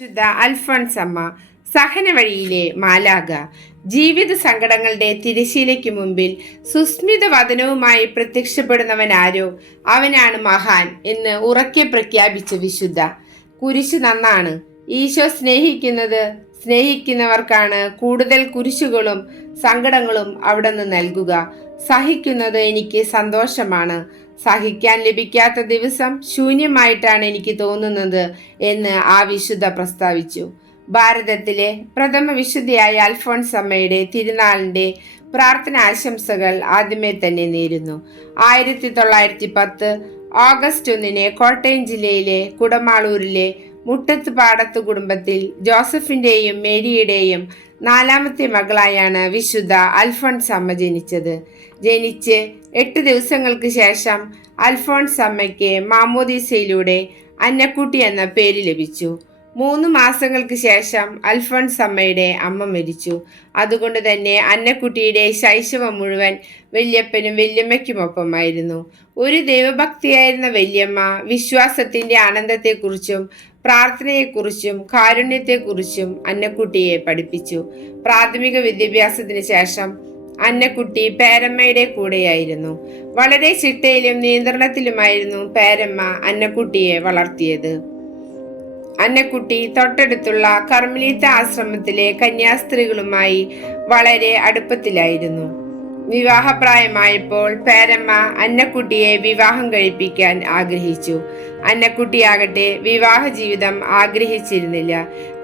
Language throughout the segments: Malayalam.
വിശുദ്ധ അൽഫോൻസമ്മ, സഹന വഴിയിലെ മാലാഖ. ജീവിത സങ്കടങ്ങളുടെ തിരശീലയ്ക്ക് മുമ്പിൽ സുസ്മിത വദനവുമായി പ്രത്യക്ഷപ്പെടുന്നവൻ ആരോ അവനാണ് മഹാൻ എന്ന് ഉറക്കെ പ്രഖ്യാപിച്ച വിശുദ്ധ. കുരിശ് നന്നാണ്. ഈശോ സ്നേഹിക്കുന്നവർക്കാണ് കൂടുതൽ കുരിശുകളും സങ്കടങ്ങളും അവിടുന്ന് നൽകുക. സഹിക്കുന്നത് എനിക്ക് സന്തോഷമാണ്. സഹിക്കാൻ ലഭിക്കാത്ത ദിവസം ശൂന്യമായിട്ടാണ് എനിക്ക് തോന്നുന്നത് എന്ന് ആ വിശുദ്ധ പ്രസ്താവിച്ചു. ഭാരതത്തിലെ പ്രഥമ വിശുദ്ധയായ അൽഫോൻസമ്മയുടെ തിരുനാളിന്റെ പ്രാർത്ഥന ആശംസകൾ ആദ്യമേ തന്നെ നേരുന്നു. 1910 ഓഗസ്റ്റ് 1 കോട്ടയം ജില്ലയിലെ കുടമാളൂരിലെ മുട്ടത്ത് പാടത്ത് കുടുംബത്തിൽ ജോസഫിന്റെയും മേരിയുടെയും 4ാമത്തെ മകളായാണ് വിശുദ്ധ അൽഫോൻസമ്മ ജനിച്ചത്. ജനിച്ച് 8 ദിവസങ്ങൾക്ക് ശേഷം അൽഫോൻസമ്മയ്ക്ക് മാമോദീസയിലൂടെ അന്നക്കുട്ടി എന്ന പേര് ലഭിച്ചു. 3 മാസങ്ങൾക്ക് ശേഷം അൽഫോൻസമ്മയുടെ അമ്മ മരിച്ചു. അതുകൊണ്ട് തന്നെ അന്നക്കുട്ടിയുടെ ശൈശവം മുഴുവൻ വല്യപ്പനും വല്യമ്മയ്ക്കുമൊപ്പമായിരുന്നു. ഒരു ദൈവഭക്തിയായിരുന്ന വല്യമ്മ വിശ്വാസത്തിന്റെ ആനന്ദത്തെക്കുറിച്ചും പ്രാർത്ഥനയെക്കുറിച്ചും കാരുണ്യത്തെക്കുറിച്ചും അന്നക്കുട്ടിയെ പഠിപ്പിച്ചു. പ്രാഥമിക വിദ്യാഭ്യാസത്തിന് ശേഷം അന്നക്കുട്ടി പേരമ്മയുടെ കൂടെയായിരുന്നു. വളരെ ചിട്ടയിലും നിയന്ത്രണത്തിലുമായിരുന്നു പേരമ്മ അന്നക്കുട്ടിയെ വളർത്തിയത്. അന്നക്കുട്ടി തൊട്ടടുത്തുള്ള കർമ്മലീത്ത ആശ്രമത്തിലെ കന്യാസ്ത്രീകളുമായി വളരെ അടുപ്പത്തിലായിരുന്നു. വിവാഹപ്രായമായപ്പോൾ പേരമ്മ അന്നക്കുട്ടിയെ വിവാഹം കഴിപ്പിക്കാൻ ആഗ്രഹിച്ചു. അന്നക്കുട്ടിയാകട്ടെ വിവാഹ ജീവിതം ആഗ്രഹിച്ചിരുന്നില്ല.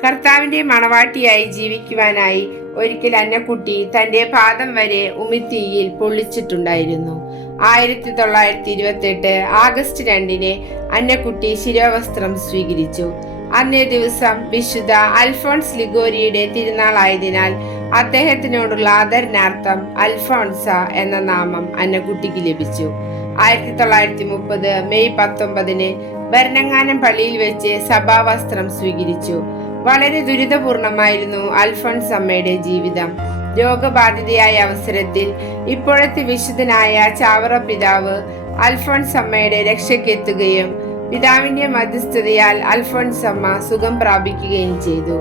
കർത്താവിന്റെ മണവാട്ടിയായി ജീവിക്കുവാനായി ഒരിക്കൽ അന്നക്കുട്ടി തന്റെ പാദം വരെ ഉമിത്തിയിൽ പൊള്ളിച്ചിട്ടുണ്ടായിരുന്നു. 1928 ആഗസ്റ്റ് 2 അന്നക്കുട്ടി ശിരോവസ്ത്രം സ്വീകരിച്ചു. അന്നേ ദിവസം വിശുദ്ധ അൽഫോൺസ് ലിഗോരിയുടെ തിരുനാളായതിനാൽ അദ്ദേഹത്തിനോടുള്ള ആദരണാർത്ഥം അൽഫോൺസ എന്ന നാമം അന്നക്കുട്ടിക്ക് ലഭിച്ചു. 1930 മെയ് 19 ഭരണങ്ങാനം പള്ളിയിൽ വെച്ച് സഭാവസ്ത്രം സ്വീകരിച്ചു. വളരെ ദുരിതപൂർണമായിരുന്നു അൽഫോൻസമ്മയുടെ ജീവിതം. രോഗബാധിതയായ അവസരത്തിൽ ഇപ്പോഴത്തെ വിശുദ്ധനായ ചാവറ പിതാവ് അൽഫോൻസമ്മയുടെ രക്ഷയ്ക്കെത്തുകയും പിതാവിന്റെ മധ്യസ്ഥതയാൽ അൽഫോൻസമ്മ സുഖം പ്രാപിക്കുകയും ചെയ്തു.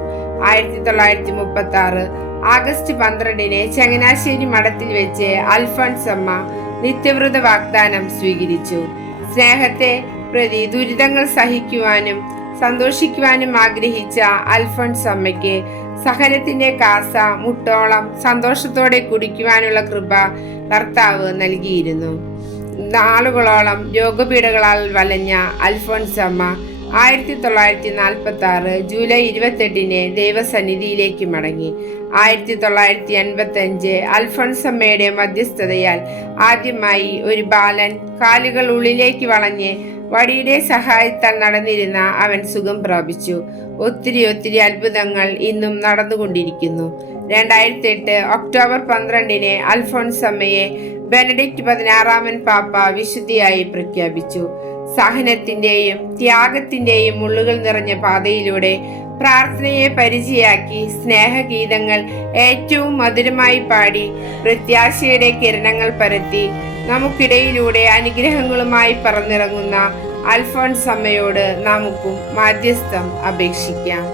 1936 ആഗസ്റ്റ് 12 ചങ്ങനാശ്ശേരി മഠത്തിൽ വെച്ച് അൽഫോൻസമ്മ നിത്യവ്രത വാഗ്ദാനം സ്വീകരിച്ചു. സ്നേഹത്തെ പ്രതി ദുരിതങ്ങൾ സഹിക്കുവാനും സന്തോഷിക്കുവാനും ആഗ്രഹിച്ച അൽഫോൻസമ്മയ്ക്ക് സഹനത്തിന്റെ കാസ മുട്ടോളം സന്തോഷത്തോടെ കുടിക്കുവാനുള്ള കൃപ കർത്താവ് നൽകിയിരുന്നു. നാളുകളോളം രോഗപീഠകളാൽ വലഞ്ഞ അൽഫോൻസമ്മ 1946 ജൂലൈ 28 ദൈവസന്നിധിയിലേക്ക് മടങ്ങി. 1985 അൽഫോൻസമ്മയുടെ മധ്യസ്ഥതയാൽ ആദ്യമായി ഒരു ബാലൻ കാലുകൾ ഉള്ളിലേക്ക് വളഞ്ഞ് വടിയുടെ സഹായത്താൽ നടന്നിരുന്ന അവൻ സുഖം പ്രാപിച്ചു. ഒത്തിരി അത്ഭുതങ്ങൾ ഇന്നും നടന്നുകൊണ്ടിരിക്കുന്നു. 2008 ഒക്ടോബർ 12 അൽഫോൻസമ്മയെ ബെനഡിക്റ്റ് 16 പാപ്പ വിശുദ്ധിയായി പ്രഖ്യാപിച്ചു. സഹനത്തിന്റെയും ത്യാഗത്തിന്റെയും മുള്ളുകൾ നിറഞ്ഞ പാതയിലൂടെ പ്രാർത്ഥനയെ പരിചയാക്കി സ്നേഹഗീതങ്ങൾ ഏറ്റവും മധുരമായി പാടി പ്രത്യാശയുടെ കിരണങ്ങൾ പരത്തി നമുക്കിടയിലൂടെ അനുഗ്രഹങ്ങളുമായി പറന്നിറങ്ങുന്ന അൽഫോൻസമ്മയോട് നമുക്കും മാധ്യസ്ഥം അപേക്ഷിക്കാം.